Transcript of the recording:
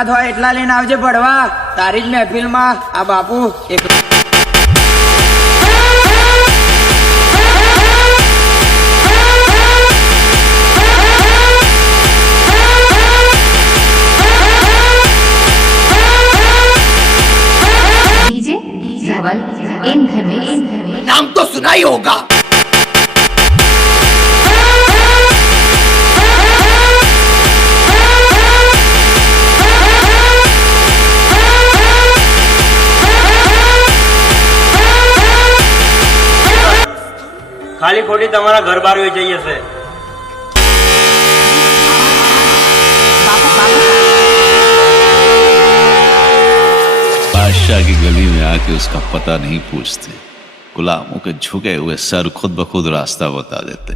તાકાત હોય એટલા લઈને આવજે ભણવા. તારી જ મહેફિલમાં આ બાપુ એક इन घर में नाम तो सुना ही होगा. ખાલી ખોટી તમારા ઘર બાર વેચાઈ જશે. बादशाह की गली में आके उसका पता नहीं पूछते, गुलामों के झुके हुए सर खुद ब खुद रास्ता बता देते.